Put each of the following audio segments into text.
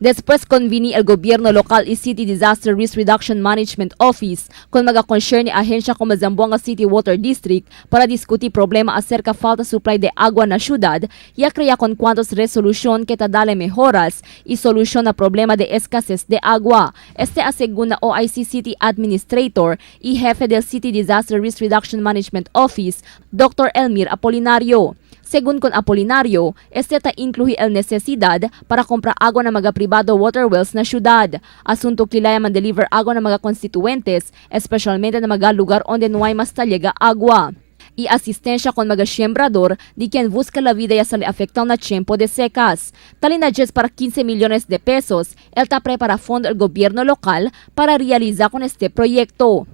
Después conveni el gobierno local y City Disaster Risk Reduction Management Office con mga-concern ni ahensya como Zamboanga City Water District para discutir problema acerca falta supply de agua na syudad y a crear con cuantos resolución que dale mejoras y solución a problema de escasez de agua. Este asegura OIC City Administrator y jefe del City Disaster Risk Reduction Management Office, Dr. Elmir Apolinario. Según con Apolinario, este incluye el necesidad para comprar agua ng mga privado water wells na syudad. Asunto kilaya man deliver agua ng mga konstituentes, especialmente ng mga lugar onde no hay mas talaga agua. Y asistencia con mga siembrador di quien busca la vida ya se le afecta na tiempo de secas. Talinajes para 15 millones de pesos, el tapre para fondo el gobierno local para realizar con este proyecto.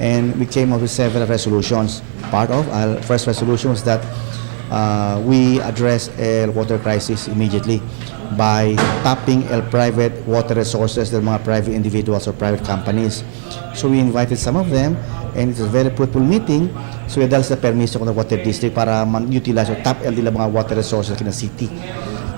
And we came up with several resolutions. Part of our first resolution was that we address el water crisis immediately by tapping el private water resources del mga private individuals or private companies. So we invited some of them and it was a very fruitful meeting. So we dal sa permiso ng water district para man-utilize or tap el mga water resources in the city.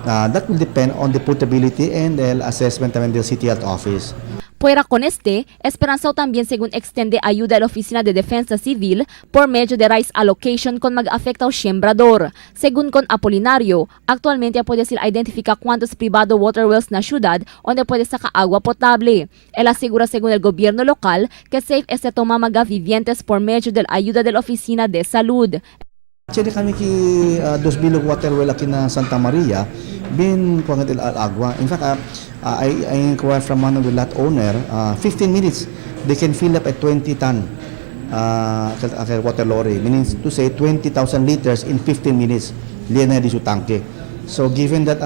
That will depend on the portability and the assessment naman del City Health Office. Fuera con este, esperanzado también según extende ayuda a la Oficina de Defensa Civil por medio de rice allocation con mag-afectado siembrador. Según con Apolinario, actualmente puede ser identificar cuántos privado water wells na syudad donde puede sacar agua potable. Él asegura según el gobierno local que safe este toma mga vivientes por medio de la ayuda de la Oficina de Salud. Actually kami ki Dos Bilog Water Well aquí na Santa Maria, bin kuangat el agua. In fact, I inquired from one of the lot owner, 15 minutes, they can fill up a 20-ton water lorry, meaning to say 20,000 liters in 15 minutes, liyan na di su tanke. So given that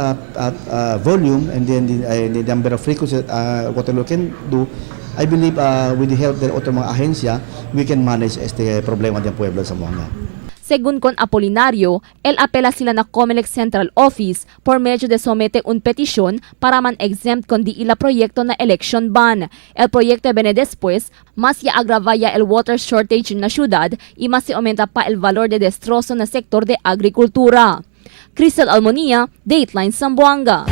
volume and then the number of frequency that water lorry can do, I believe with the help ng otro mga ahensya, we can manage este problema ng pueblo sa Zamboanga. Según con Apolinario, él apela sila na Comelec Central Office por medio de somete un petición para man exempt con di ila proyecto na election ban. El proyecto viene después, mas ya agravaya el water shortage na syudad y mas se aumenta pa el valor de destrozo na sektor de agrikultura. Cristel Almonía, Dateline Zamboanga.